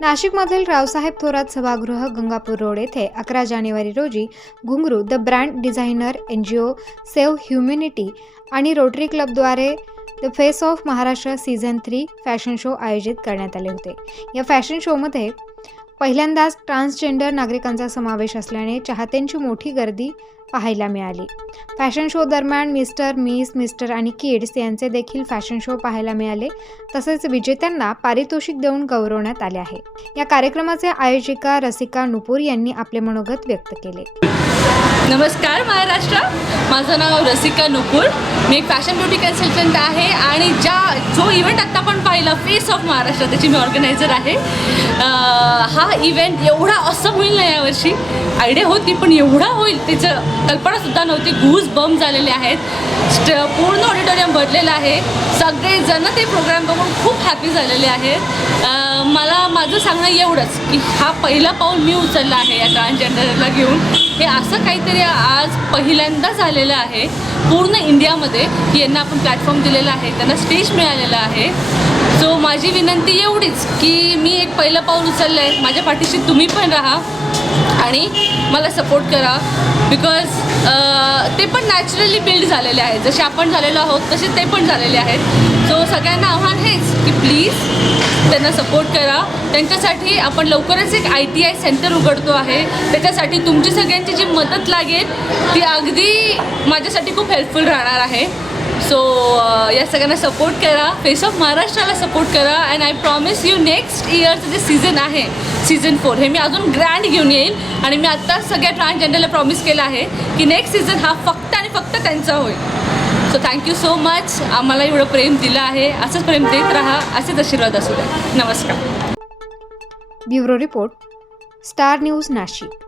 नाशिकमधील रावसाहेब थोरात सभागृह गंगापूर रोड येथे 11 जानेवारी रोजी Ghungroo the brand designer NGO save humanity आणि रोटरी क्लबद्वारे the face of Maharashtra season 3 fashion show आयोजित करण्यात आले होते। या फॅशन शोमध्ये पहिल्यांदाच ट्रान्सजेंडर नागरिकांचा समावेश असल्याने चाहत्यांची मोठी गर्दी पाहायला मिळाली। फॅशन शो दरम्यान मिस्टर आणि किड्स यांचे देखील फॅशन शो पाहायला मिळाले। तसेच विजेत्यांना पारितोषिक देऊन गौरवण्यात आले आहे। या कार्यक्रमाचे आयोजिका रसिका नुपूर यांनी आपले मनोगत व्यक्त केले। नमस्कार महाराष्ट्र, माझं नाव रसिका नुपूर, मी एक फॅशन ब्युटी कन्सल्टंट आहे आणि जो इव्हेंट आत्ता आपण पाहिला फेस ऑफ महाराष्ट्र त्याची मी ऑर्गनायझर आहे। हा इव्हेंट एवढा असं होईल ना यावर्षी, आयडिया होती पण एवढा होईल त्याचं कल्पनासुद्धा नव्हती। गूज बम्प झालेले आहेत, पूर्ण ऑडिटोरियम भरलेलं आहे, सगळेजण ते प्रोग्राम बघून खूप हॅपी झालेले आहेत। मला माझं सांगणं एवढंच की हा पहिला पाऊल मी उचलला आहे या ट्रान्सजेंडरला घेऊन। हे असं काहीतरी आज पहिल्यांदा झालेलं आहे पूर्ण इंडियामध्ये की यांना आपण प्लॅटफॉर्म दिलेला आहे, त्यांना स्टेज मिळालेला आहे। सो माझी विनंती एवढीच की मी एक पहिलं पाऊल उचललं आहे, माझ्या पाठीशी तुम्ही पण राहा आणि मला सपोर्ट करा, बिकॉज ते पण नॅचरली बिल्ड झालेले आहेत, जसे आपण झालेलो आहोत तसे ते पण झालेले आहेत। सो सगळ्यांना आव्हान हेच की प्लीज त्यांना सपोर्ट करा। त्यांच्यासाठी आपण लवकरच एक ITI सेंटर उघडतो आहे, त्याच्यासाठी तुमची सगळ्यांची जी मदत लागेल ती अगदी माझ्यासाठी खूप हेल्पफुल राहणार आहे। सो या सगळ्यांना सपोर्ट करा, फेस ऑफ महाराष्ट्राला सपोर्ट करा and I promise you next इयरचं जे सीझन आहे सीझन 4 हे मी अजून ग्रँड घेऊन येईल आणि मी आत्ता सगळ्या ट्रान्सजेंडरला प्रॉमिस केलं आहे की नेक्स्ट सीझन हा फक्त आणि फक्त त्यांचा होईल। सो थँक्यू सो मच, आम्हाला एवढं प्रेम दिलं आहे, असंच प्रेम देत राहा, असेच आशीर्वाद असू द्या। नमस्कार। Bureau report, star news Nashik.